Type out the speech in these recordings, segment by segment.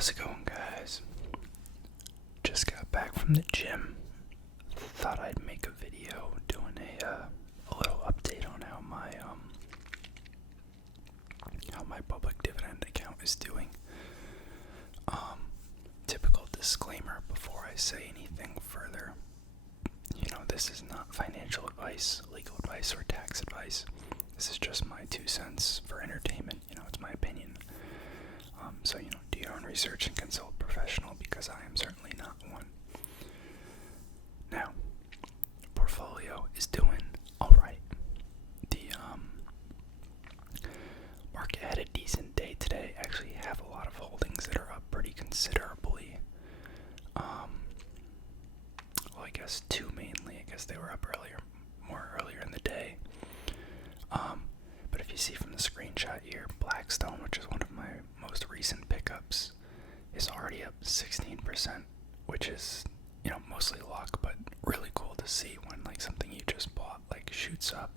How's it going, guys? Just got back from the gym. Thought I'd make a video doing a little update on how my public dividend account is doing. Typical disclaimer before I say anything further. This is not financial advice, legal advice, or tax advice. This is just my 2 cents for entertainment. It's my opinion. So, do your own research and consult a professional, because I am certainly not one. Now, portfolio is doing alright. The market had a decent day today. Actually have a lot of holdings that are up pretty considerably. Well, I guess two mainly. I guess they were up earlier in the day. But if you see from the screenshot here, Blackstone, which is one of my most recent pickups, is already up 16%, which is, mostly luck, but really cool to see when something you just bought shoots up.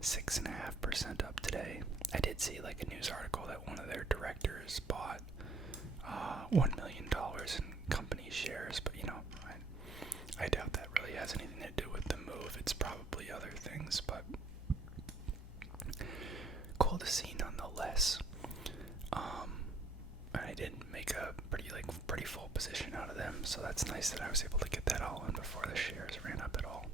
6.5% up today. I did see a news article that one of their directors bought $1 million in company shares, but I doubt that really has anything to do with the move. It's probably other things, but cool to see nonetheless. I did make a pretty full position out of them, so that's nice that I was able to get that all in before the shares ran up at all.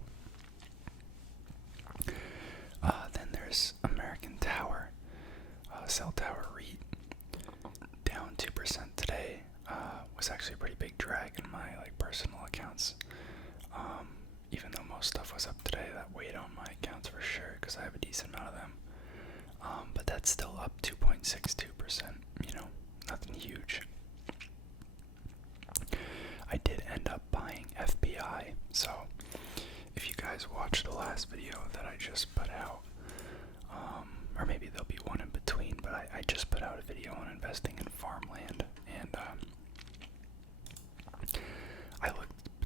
Then there's American Tower, Cell Tower REIT, down 2% today. Was actually a pretty big drag in my personal accounts. Even though most stuff was up today, that weighed on my accounts for sure, because I have a decent amount of them. But that's still up 2.62%, nothing huge. I did end up buying FBI, so if you guys watched the last video that I just put out, or maybe there'll be one in between, but I just put out a video on investing in farmland, and I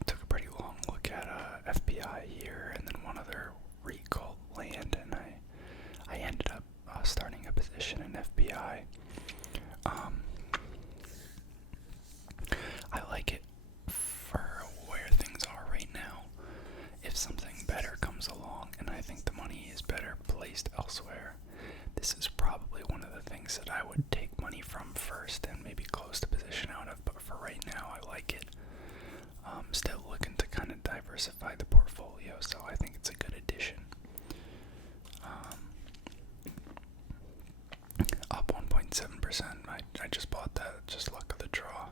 took a pretty long look at FBI here, and then one other REIT called Land, and I ended up starting a position in FBI. I like it for where things are right now. If something better comes along, and I think the money is better placed elsewhere, this is probably one of the things that I would take money from first and maybe close the position out of, but for right now I like it. Still looking to kind of diversify the portfolio, so I think it's a good addition. Up 1.7%. I just bought that, just luck of the draw.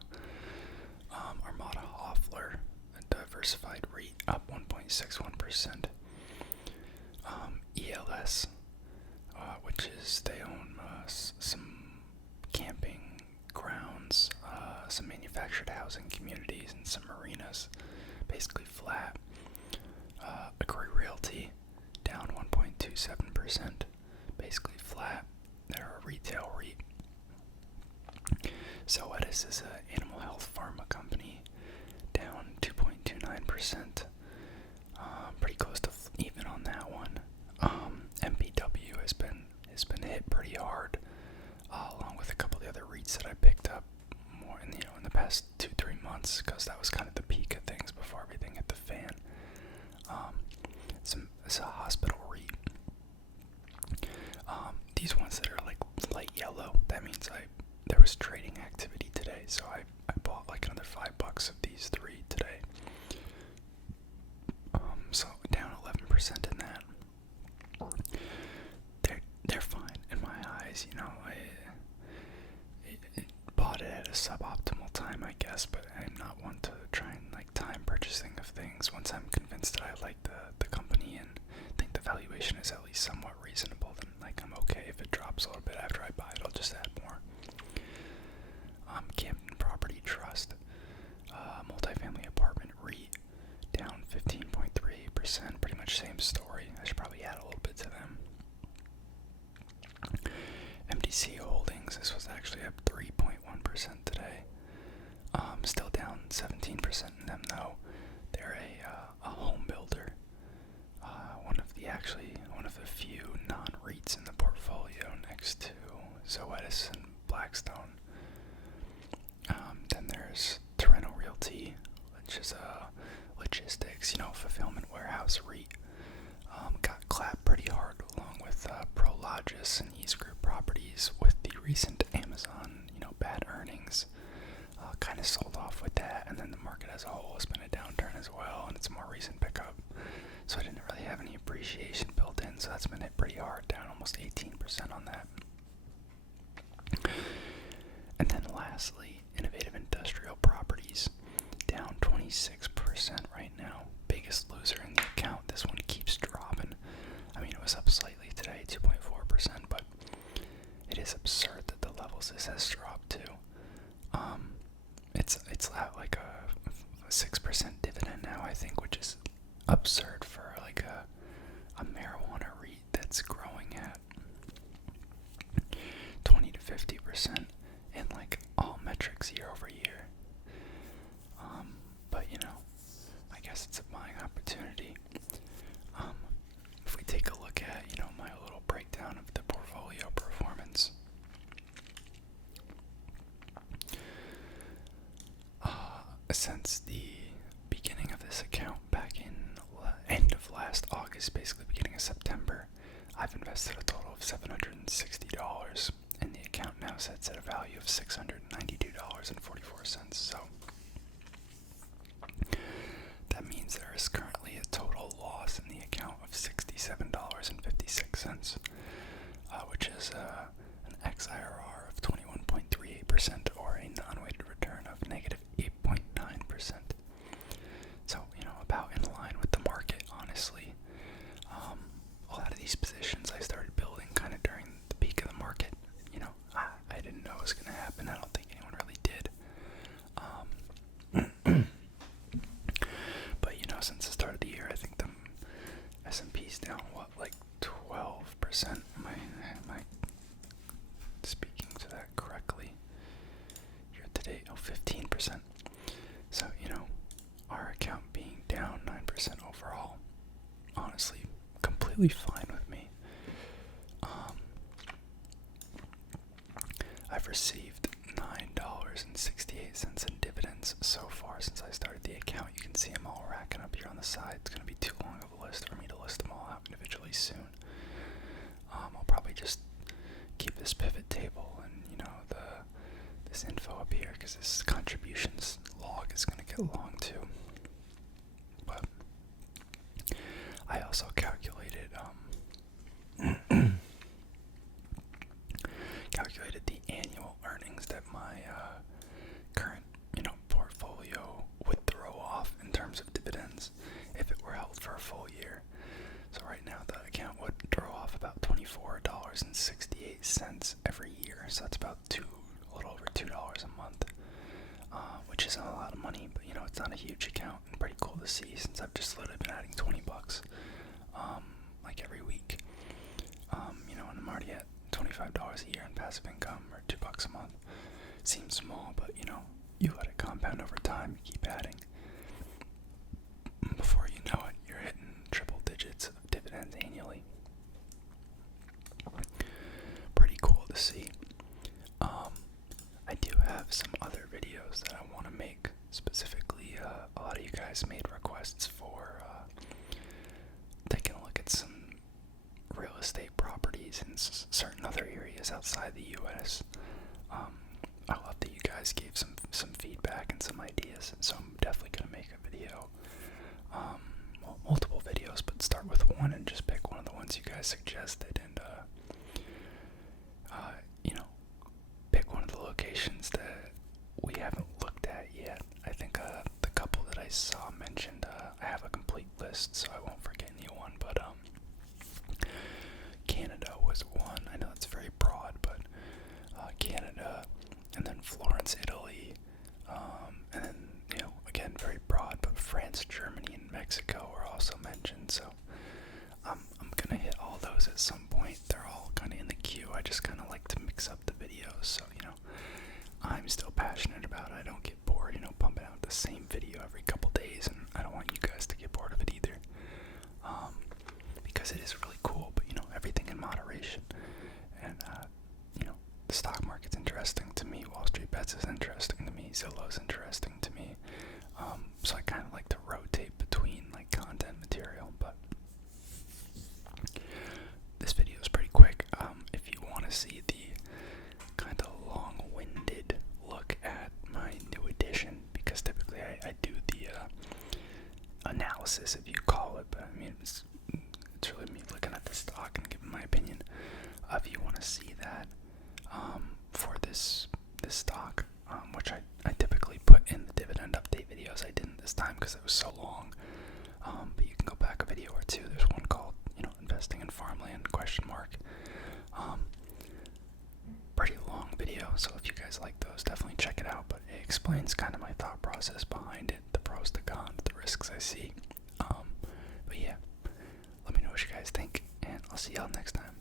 Armada Hoffler, a diversified REIT, up 1.61%. ELS, which is they own some camping grounds, some manufactured housing communities, and some marinas, basically flat. Agree Realty, down 1.27%, basically flat. They're a retail REIT. Zoetis is an animal health pharma company, down 2.29%. Pretty close to even on that one. MPW has been hit pretty hard, along with a couple of the other REITs that I picked up more in the past 2-3 months, because that was kind of the peak of things before everything hit the fan. It's a hospital REIT. These ones that are light yellow, that means there was trading activity today, so I bought another $5 of these 3 today. So down 11% in that. They're fine in my eyes, I bought it at a suboptimal time, I guess, but I'm not one to try and time purchasing of things. Once I'm convinced that I like the company and think the valuation is at least somewhat reasonable, then I'm okay if it drops a little bit after I buy it. I'll just add more. Camden Property Trust, multifamily apartment REIT, down 15.3%, pretty much same story. I should probably add a little bit to them. MDC Holdings, this was actually up 3.1% today. Still down 17% in them though. They're a home builder. One of the few non-REITs in the portfolio next to Zoetis and Blackstone. Then there's Toronto Realty, which is a logistics, fulfillment warehouse REIT. Got clapped pretty hard along with Prologis and East Group Properties with the recent Amazon, bad earnings. Kind of sold off with that, and then the market as a whole has been a downturn as well, and it's a more recent pickup. So I didn't really have any appreciation built in, so that's been hit pretty hard, down almost 18% on that. And then lastly, Innovative Industrial Properties, down 26% right now. Biggest loser in the account. This one keeps dropping. I mean, it was up slightly today, 2.4%, but it is absurd that the levels this has dropped to. It's at like a 6% dividend now, I think, which is absurd for like a marijuana REIT that's growing at 20 to 50% in like all metrics year over year. But I guess it's a buying opportunity. If we take a look at my little breakdown of the portfolio performance. Since the beginning of this account back in end of last August, basically beginning of September, I've invested a total of $760, and the account now sits at a value of $692.44. So that means there is currently a total loss in the account of $67.56, which is an XIRR of 21.38% or a non-weighted return of negative 8.9%. So, about in line with the market, honestly. A lot of these positions I started building kind of during the peak of the market. I didn't know it was going to happen. I don't think anyone really did. But, since the start of the year, I think the S&P's down, like 12%? Am I speaking to that correctly? Year to date, 15%. So, our account being down 9% overall, honestly, completely fine with me. I've received $9.68 in dividends so far since I started the account. You can see them all racking up here on the side. It's going to be too long of a list for me to list them all out individually soon. I'll probably just keep this pivot table and this info up here, because this contributions log is going to get long too. But I also calculated the annual earnings that my current portfolio would throw off in terms of dividends if it were held for a full year. So right now the account would throw off about $24.68 every year. So that's about a little over $2 a month, which isn't a lot of money, but it's not a huge account, and pretty cool to see since I've just literally been adding $20 like every week. And I'm already at $25 a year in passive income, or $2 a month. Seems small, but you let it compound over time. You keep adding. Before you know it, you're hitting triple digits of dividends annually. Pretty cool to see. I do have some other videos that I want to make. Specifically, a lot of you guys made requests for taking a look at some real estate properties in certain other areas outside the U.S. I love that you guys gave some feedback and some ideas, and so I'm definitely going to make a video. Multiple videos, but start with one and just pick one of the ones you guys suggested, and pick one of the locations that we haven't looked at yet. I think the couple that I saw mentioned, I have a complete list, so I won't forget anyone, but Canada was one. I know it's very broad, but Canada, and then Florence, Italy, and then, again, very broad, but France, Germany, and Mexico were also mentioned, so I'm gonna hit all those at some point. They're all kind of in the queue. I just kind of like to mix up the videos, so, I'm still passionate about it. I don't get bored, pumping out the same video every couple days, and I don't want you guys to get bored of it either, because it is really cool, but, everything in moderation, and, the stock market's interesting. interesting to me. Wall Street Bets is interesting to me. Zillow's interesting to me. So I kind of like to rotate between like content material, but this video is pretty quick. If you want to see the kind of long-winded look at my new edition, because typically I do the analysis, if you call it, but I mean it's really me looking at the stock and giving my opinion. If you want to see that for this stock, which I typically put in the dividend update videos, I didn't this time because it was so long. But you can go back a video or two. There's one called, investing in farmland ? Pretty long video, so if you guys like those, definitely check it out. But it explains kind of my thought process behind it, the pros, the cons, the risks I see. But yeah, let me know what you guys think, and I'll see y'all next time.